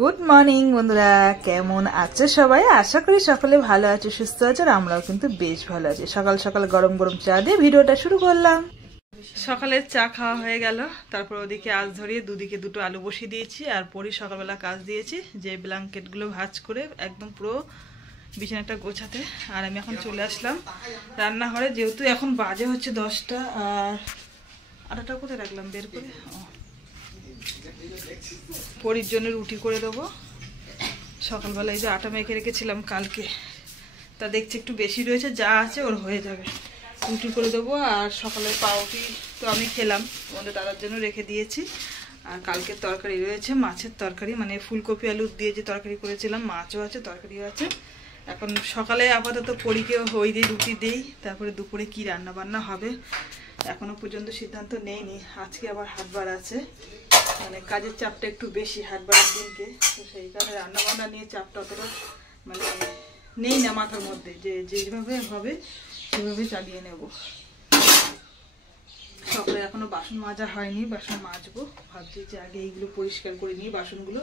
Good morning বন্ধুরা, কেমন আছো সবাই? আশা করি সকলে ভালো আছো, সুস্থ আছো। আর আমরাও কিন্তু বেশ ভালো আছি। সকাল সকাল গরম গরম চা দিয়ে ভিডিওটা শুরু করলাম। সকালের চা খাওয়া হয়ে গেল, তারপর ওদিকে আঁচ ধরিয়ে দুদিকে দুটো আলু বসিয়ে দিয়েছি। আর পরই সকালবেলা কাজ দিয়েছি যে ব্ল্যাঙ্কেটগুলো ভাঁজ করে একদম পুরো বিছানাটা গোছাতে। আর আমি এখন চলে আসলাম রান্নাঘরে, যেহেতু এখন বাজে হচ্ছে 10টা। আর আটাটা কোথায় রাখলাম বের করে, পরির জন্য রুটি করে দেবো। সকালবেলায় যে আটা মেখে রেখেছিলাম কালকে, তা দেখছি একটু বেশি রয়েছে, যা আছে ওর হয়ে যাবে, রুটি করে দেবো। আর সকালের পাউরুটি তো আমি খেলাম, তোমাদের দাদার জন্য রেখে দিয়েছি। আর কালকের তরকারি রয়েছে, মাছের তরকারি, মানে ফুলকপি আলু দিয়ে যে তরকারি করেছিলাম, মাছও আছে তরকারিও আছে। এখন সকালে আপাতত পরীকে ওই দিয়ে রুটি দেই, তারপরে দুপুরে কি রান্না বান্না হবে এখনো পর্যন্ত সিদ্ধান্ত নেইনি। আজকে আবার হাটবার আছে, মানে কাজের চাপটা একটু বেশি হাটবারের দিনকে, তো সেই কারণে রান্নাবান্না নিয়ে চাপটা অতটা মানে নেই না মাথার মধ্যে, যে যেভাবে হবে সেভাবে চালিয়ে নেব। সকালে এখনো বাসন মাজা হয়নি, বাসন মাজবো ভাবছি যে আগে এইগুলো পরিষ্কার করে নিই, বাসনগুলো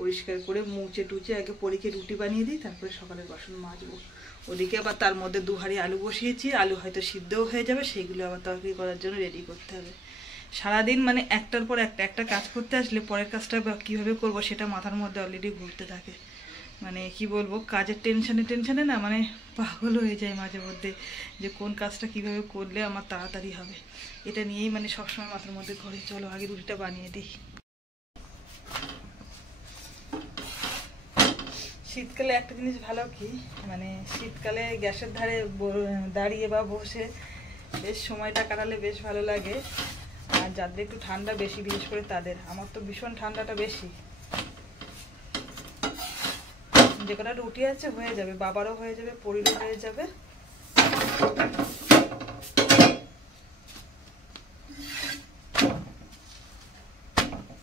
পরিষ্কার করে মুছে টুচে আগে পরীকে রুটি বানিয়ে দিই, তারপরে সকালের বাসন মাজবো। ওদিকে আবার তার মধ্যে 2 হাঁড়ি আলু বসিয়েছি, আলু হয়তো সিদ্ধও হয়ে যাবে, সেইগুলো আবার তরকারি করার জন্য রেডি করতে হবে। সারাদিন মানে একটার পর একটা কাজ করতে আসলে পরের কাজটা কীভাবে করব সেটা মাথার মধ্যে অলরেডি ঘুরতে থাকে। মানে কি বলবো, কাজের টেনশনে না মানে পাগল হয়ে যায় মাঝে মধ্যে, যে কোন কাজটা কিভাবে করলে আমার তাড়াতাড়ি হবে, এটা নিয়েই মানে সবসময় মাথার মধ্যে ঘরে। চলো আগে রুটিটা বানিয়ে দিই। শীতকালে একটা জিনিস ভালো কি, মানে শীতকালে গ্যাসের ধারে দাঁড়িয়ে বা বসে বেশ সময়টা কাটালে বেশ ভালো লাগে। আর যাদের একটু ঠান্ডা বেশি, বিশেষ করে তাদের, আমার তো ভীষণ ঠান্ডাটা বেশি। যে কটা রুটি আছে হয়ে যাবে, বাবারও হয়ে যাবে, পরিরও হয়ে যাবে।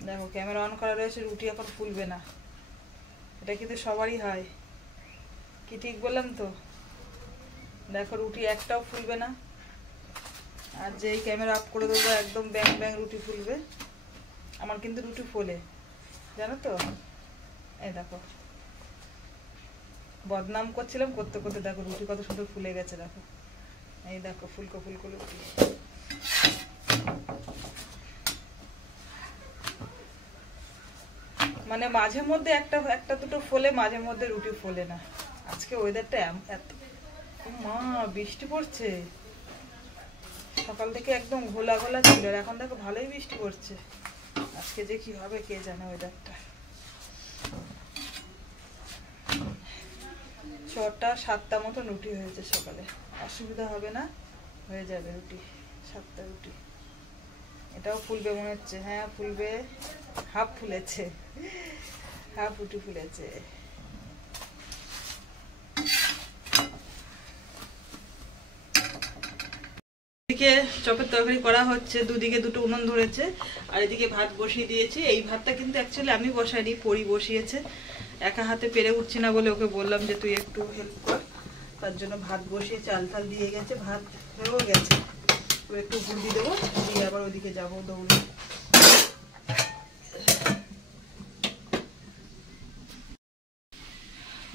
দেখো ক্যামেরা অন করা রয়েছে, রুটি এখন ফুলবে না, এটা কিন্তু সবারই হয়। কি ঠিক বললাম তো? দেখো রুটি একটাও ফুলবে না, আর যেই ক্যামেরা অফ করে দেবো একদম ব্যাং ব্যাং রুটি ফুলবে। আমার কিন্তু রুটি ফোলে, জানো তো। এই দেখো, বদনাম করছিলাম, করতে করতে দেখো রুটি কত সুন্দর ফুলে গেছে। দেখো এই দেখো ফুলকো ফুলকো রুটি। মানে মাঝে মধ্যে একটা দুটো ফোলে, মাঝে মধ্যে রুটি ফোলে না। আজকে ওয়েদারটা এত, মা বৃষ্টি পড়ছে, সকাল থেকে একদম ঘোলা ঘোলা ছিল, আর এখন দেখো ভালোই বৃষ্টি পড়ছে। আজকে যে কি হবে কে জানে ওয়েদারটা। 6টা 7টা মতো রুটি হয়েছে সকালে, অসুবিধা হবে না, হয়ে যাবে রুটি, 7টা রুটি। এটাও ফুলবে মনে হচ্ছে, হ্যাঁ ফুলবে, হাফ ফুলেছে, হাফ রুটি ফুলেছে। এদিকে চপের তরকারি করা হচ্ছে, দুদিকে দুটো উনুন ধরেছে, আর এদিকে ভাত বসিয়ে দিয়েছি। এই ভাতটা কিন্তু অ্যাকচুয়ালি আমি বসাইনি, পরি বসিয়েছে। একা হাতে পেরে উঠছি না বলে ওকে বললাম যে তুই একটু হেল্প কর, তার জন্য ভাত বসিয়ে চাল টাল দিয়ে গেছে, ভাত হয়েও গেছে। ও একটু গুঁড়ি দেবো, দিয়ে আবার ওইদিকে যাবো দৌড়ে।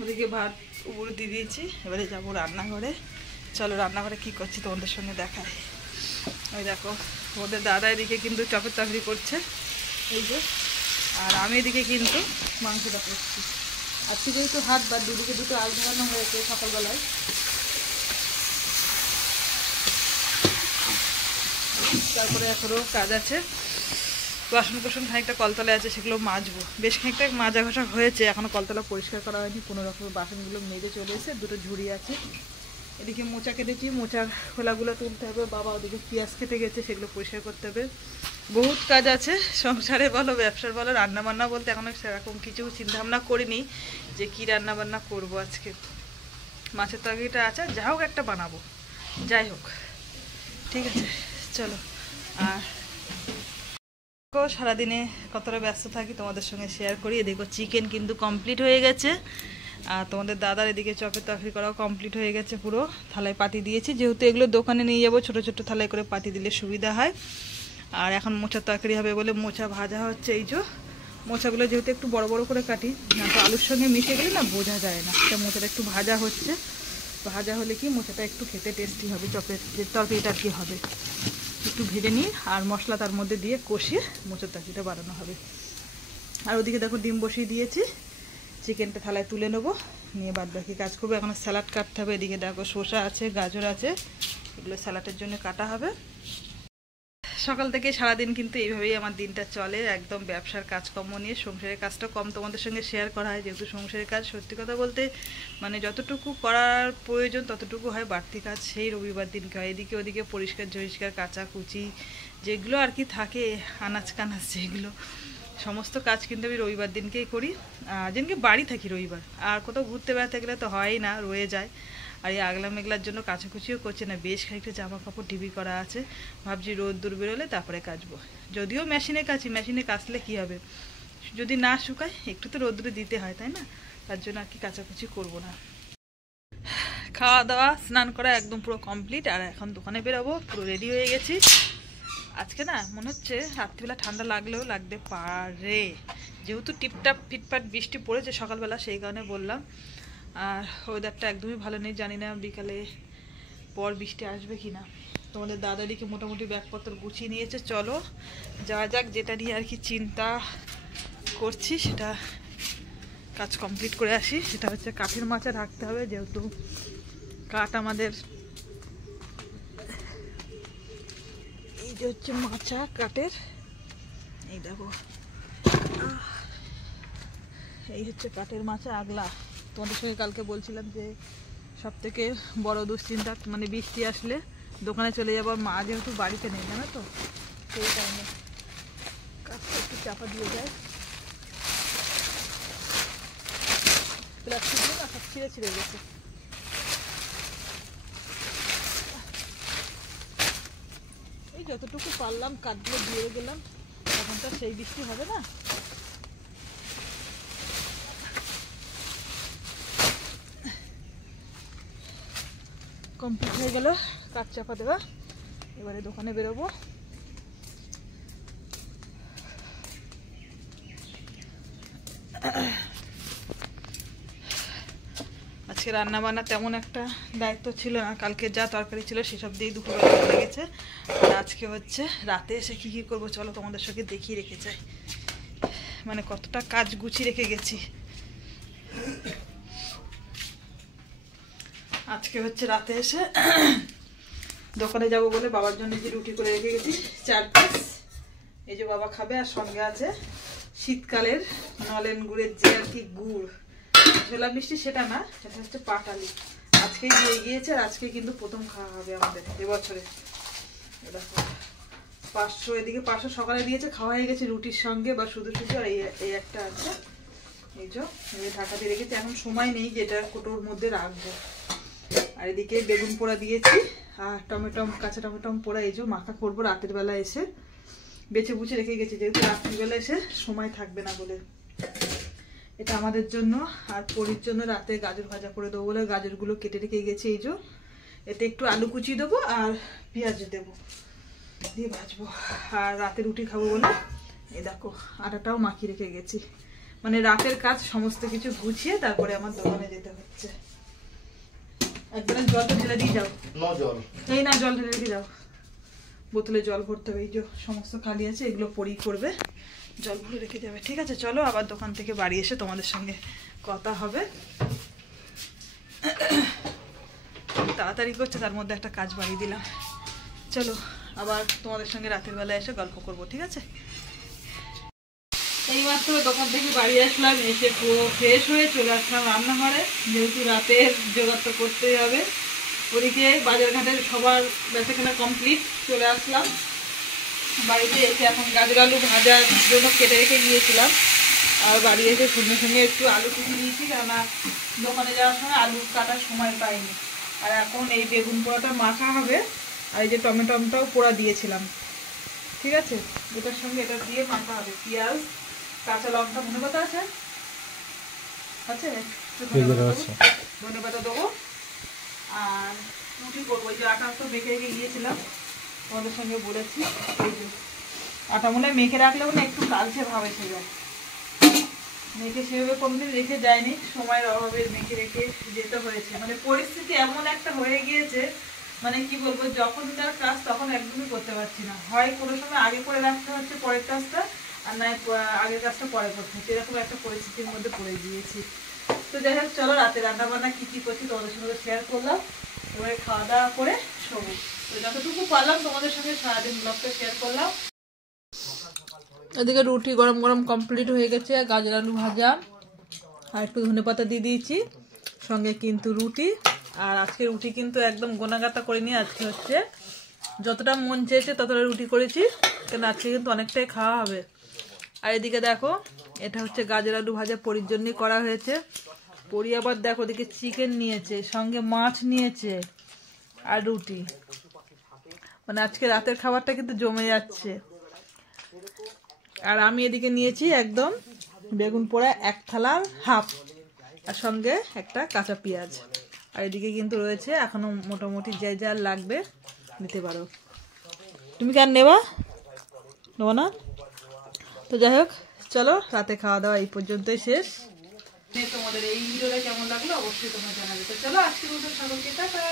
ওদিকে ভাত উপরে দিয়ে দিয়েছি, এবারে যাবো রান্নাঘরে। চলো রান্নাঘরে কি করছি তোমাদের সঙ্গে দেখাই। ওই দেখো ওদের দাদা এদিকে কিন্তু চপের তরকারি করছে, এই যে, আর আমি এদিকে কিন্তু মাংসটা করছি। আজকে যেহেতু হাট বা দুদিকে দুটো আল ধরানো হয়েছে সকালবেলায়, তারপরে এখনও কাজ আছে। বাসন কোসন খানিকটা কলতলে আছে, সেগুলো মাজবো। বেশ খানিকটা মাজা ঘষা হয়েছে, এখনও কলতলা পরিষ্কার করা হয়নি। কোনো রকম বাসনগুলো মেজে চলে এসে দুটো ঝুড়ি আছে। এদিকে মোচা কেটেছি, মোচার খোলাগুলো তুলতে হবে। বাবা ওদিকে পেঁয়াজ কেটে গেছে, সেগুলো পরিষ্কার করতে হবে। বহুত কাজ আছে সংসারে বলো, ব্যবসার বলো। রান্নাবান্না বলতে এখনও সেরকম কিছু চিন্তাভাবনা করিনি যে কী রান্নাবান্না করবো আজকে। মাছের তরকারিটা আছে, যা হোক একটা বানাবো, যাই হোক, ঠিক আছে চলো। আর সারাদিনে কতটা ব্যস্ত থাকি তোমাদের সঙ্গে শেয়ার করি। এদিকে চিকেন কিন্তু কমপ্লিট হয়ে গেছে, আর তোমাদের দাদার এদিকে চপের তরকারি করাও কমপ্লিট হয়ে গেছে, পুরো থালায় পাটি দিয়েছি। যেহেতু এগুলো দোকানে নিয়ে যাবো, ছোটো ছোটো থালায় করে পাটি দিলে সুবিধা হয়। আর এখন মোচার তরকারি হবে বলে মোচা ভাজা হচ্ছে, এই যে মোচাগুলো যেহেতু একটু বড় বড় করে কাটি, না তো আলুর সঙ্গে মিশে গেলে না বোঝা যায় না। তো মোচাটা একটু ভাজা হচ্ছে, ভাজা হলে কি মোচাটা একটু খেতে টেস্টি হবে, চপের যে তরকারিটা আর কি হবে। একটু ভেজে নিই আর মশলা তার মধ্যে দিয়ে কষিয়ে মোচার তরকারিটা বানানো হবে। আর ওদিকে দেখো ডিম বসিয়ে দিয়েছি, চিকেনটা থালায় তুলে নেবো, নিয়ে বাদ বাকি কাজ করবো। এখন স্যালাড কাটতে হবে। এদিকে দেখো শসা আছে, গাজর আছে, এগুলো স্যালাডের জন্য কাটা হবে। সকাল থেকে সারাদিন কিন্তু এইভাবেই আমার দিনটা চলে, একদম ব্যবসার কাজকর্ম নিয়ে। সংসারের কাজটা কম তোমাদের সঙ্গে শেয়ার করা হয়, যেহেতু সংসারের কাজ সত্যি কথা বলতে মানে যতটুকু করার প্রয়োজন ততটুকু হয়, বাড়তি কাজ সেই রবিবার দিনকে হয়। এদিকে ওদিকে পরিষ্কার ঝরিষ্কার কাঁচা কুচি যেগুলো আর কি থাকে, আনাজ কানাজ যেগুলো, সমস্ত কাজ কিন্তু আমি রবিবার দিনকেই করি। যেদিনকে বাড়ি থাকি রবিবার, আর কোথাও ঘুরতে বেড়াতে গেলে তো হয়ই না, রয়ে যায়। আর এই আগলা মেঘলার জন্য কাচাকুচিও করছে না, বেশ খানিকটা জামা কাপড় ডিবি করা আছে, ভাবছি রোদ দূর বেরোলে তারপরে কাচবো। যদিও মেশিনে কাচি, মেশিনে কাচলে কি হবে, যদি না শুকায় একটু তো রোদ্দুরে দিতে হয়, তাই না? তার জন্য আর কি কাচাকুচি করবো না। খাওয়া দাওয়া স্নান করা একদম পুরো কমপ্লিট, আর এখন দোকানে বেরোবো, পুরো রেডি হয়ে গেছি। আজকে না মনে হচ্ছে রাত্রিবেলা ঠান্ডা লাগলেও লাগতে পারে, যেহেতু টিপটাপ ফিটফাট বৃষ্টি পড়েছে সকালবেলা, সেই কারণে বললাম। আর ওয়েদারটা একদমই ভালো নেই, জানি না বিকালে পর বৃষ্টি আসবে কি না। তোমাদের দাদাদিকে মোটামুটি ব্যাগপত্র গুছিয়ে নিয়েছে, চলো যাওয়া যাক। যেটা নিয়ে আর কি চিন্তা করছি সেটা কাজ কমপ্লিট করে আসি। সেটা হচ্ছে কাঠের মাচা রাখতে হবে, যেহেতু কাঠ আমাদের এই যে হচ্ছে মাচা কাঠের, এই দেখো এই হচ্ছে কাঠের মাচা আগলা। তোমাদের সঙ্গে কালকে বলছিলাম যে সব থেকে বড় দুশ্চিন্তা মানে বৃষ্টি আসলে দোকানে চলে যাবো, মা যেহেতু বাড়িতে নেই, জানো তো, সেই কারণে কাঠটা একটু চাপা দিয়ে যায়। প্লাস্টিকগুলো না সব ছিঁড়ে ছিঁড়ে গেছে। এই যতটুকু পারলাম কাঠগুলো দিয়ে গেলাম, এখন তো সেই বৃষ্টি হবে না। কমপ্লিট হয়ে গেল কাঠ চাপা দেওয়া, এবারে দোকানে বেরোবো। আজকে রান্না বান্না তেমন একটা দায়িত্ব ছিল না, কালকে যা তরকারি ছিল সেসব দিয়েই দুপুরবেলা চলে গেছে। আর আজকে হচ্ছে রাতে এসে কী কী করবো চলো তোমাদের সঙ্গে দেখিয়ে রেখে যাই, মানে কতটা কাজ গুছিয়ে রেখে গেছি। আজকে হচ্ছে রাতে এসে দোকানে যাব বলে বাবার জন্য যে রুটি করে রেখে গেছি 4 পিস, এই যে বাবা খাবে। আর সঙ্গে আছে শীতকালের নলেন গুড়ের যে আর কি গুড়, ছোলা মিষ্টি সেটা না, সেটা হচ্ছে পাটালি। আজকেই দিয়ে গিয়েছে, আর আজকে কিন্তু প্রথম খাওয়া হবে আমাদের এবছরে। দেখো 500, এদিকে 500 সকালে দিয়েছে, খাওয়া হয়ে গেছে রুটির সঙ্গে বা শুধু শুধু। আর এই একটা আছে, এই যে ঢাকা দিয়ে রেখেছি, এখন সময় নেই যেটা কোটোর মধ্যে রাখবো। আর এদিকে বেগুন পোড়া দিয়েছি, আর টমেটম কাঁচা টমেটম পোড়া, এই যে মাখা করবো রাতের বেলা এসে। বেছে বুছে রেখে গেছি, যেহেতু রাত্রিবেলা এসে সময় থাকবে না বলে। এটা আমাদের জন্য, আর পরির জন্য রাতে গাজর ভাজা করে দেবো বলে গাজরগুলো কেটে রেখে গেছি। এই যে এতে একটু আলু কুচি দেবো আর পেঁয়াজ দেবো, দিয়ে ভাজবো। আর রাতে রুটি খাবো বলে এই দেখো আটাটাও মাখিয়ে রেখে গেছি। মানে রাতের কাজ সমস্ত কিছু গুছিয়ে তারপরে আমার দোকানে যেতে হচ্ছে। একবারে জলটা ঢেলে দিয়ে যাও, এই না জল ঢেলে দিয়ে যাও, বোতলে জল ভরতে হবে। এই যে সমস্ত খালি আছে, এগুলো পরি করবে, জল ভরে রেখে যাবে। ঠিক আছে চলো, আবার দোকান থেকে বাড়ি এসে তোমাদের সঙ্গে কথা হবে। তাড়াতাড়ি করছে, তার মধ্যে একটা কাজ বাড়িয়ে দিলাম। চলো আবার তোমাদের সঙ্গে রাতের বেলা এসে গল্প করব, ঠিক আছে? এইমাত্র দোকান থেকে বাড়ি আসলাম, এসে পুরো ফ্রেশ হয়ে চলে আসলাম রান্নাঘরে, যেহেতু রাতের জোগাড় তো করতেই হবে। ওদিকে বাজারঘাটের সবার বেচাকেনা কমপ্লিট, চলে আসলাম বাড়িতে। এসে এখন গাজর আলু ভাজার জন্য কেটে রেখে গিয়েছিলাম, আর বাড়ি এসে সঙ্গে সঙ্গে একটু আলু কুচি দিয়েছি, কেননা দোকানে যাওয়ার সময় আলু কাটার সময় পাইনি। আর এখন এই বেগুন পোড়াটা মাখা হবে, আর এই যে টমেটোটাও পোড়া দিয়েছিলাম, ঠিক আছে? এটার সঙ্গে এটা দিয়ে মাখা হবে। পেঁয়াজ কাঁচা লঙ্কা, ধনে পাতা আছে, ধনে পাতা দেবো। আর রুটি করবো, যে আটা তো মেখে রেখে গিয়েছিলাম, তোমাদের সঙ্গে বলেছি। এই যে আটা মনে হয় মেখে রাখলেও না একটু কালচে ভাব এসে যায়, মেখে সেভাবে কোনোদিন রেখে যায়নি, সময়ের অভাবে মেখে রেখে যেতে হয়েছে। মানে পরিস্থিতি এমন একটা হয়ে গিয়েছে, মানে কি বলবো, যখন তার কাজ তখন একদমই করতে পারছি না। হয় কোনো সময় আগে করে রাখতে হচ্ছে পরের কাজটা, আর নয় আগের কাজটা পরে করতে হচ্ছে, এরকম একটা পরিস্থিতির মধ্যে পড়ে গিয়েছি। তো যাই হোক, চলো রাতে রান্নাবান্না কী কী করছি তোমাদের সঙ্গে শেয়ার করলাম। এবারে খাওয়া দাওয়া করে শোবো। তো যতটুকু পারলাম তোমাদের সঙ্গে সারাদিন ব্লগটা শেয়ার করলাম। এদিকে রুটি গরম গরম কমপ্লিট হয়ে গেছে, গাজর আলু ভাজা আর একটু ধনেপাতা দিয়ে দিয়েছি, সঙ্গে কিন্তু রুটি। আর আজকে রুটি কিন্তু একদম গোনাগাতা করে নিয়ে আজকে হচ্ছে যতটা মন চেয়েছে ততটা রুটি করেছি, কেন আজকে কিন্তু অনেকটাই খাওয়া হবে। আর এদিকে দেখো, এটা হচ্ছে গাজর আলু ভাজা পরির জন্যই করা হয়েছে। পরি আবার দেখো ওদিকে চিকেন নিয়েছে, সঙ্গে মাছ নিয়েছে আর রুটি। মানে আজকে রাতের খাবারটা কিন্তু জমে যাচ্ছে। আর আমি এদিকে নিয়েছি একদম বেগুন পোড়া 1 থালা হাফ, আর সঙ্গে একটা কাঁচা পেঁয়াজ। আর এদিকে কিন্তু রয়েছে এখনো মোটামুটি যে যা লাগবে নিতে পারো। তুমি কেন নেবা? নেবো না? তো যাই হোক, চলো রাতে খাওয়া দাওয়া এই পর্যন্তই শেষ। তোমাদের এই ভিডিওটা কেমন লাগলো অবশ্যই তোমরা জানাবে। তো চলো আজকের মতো সকলকে টাটা।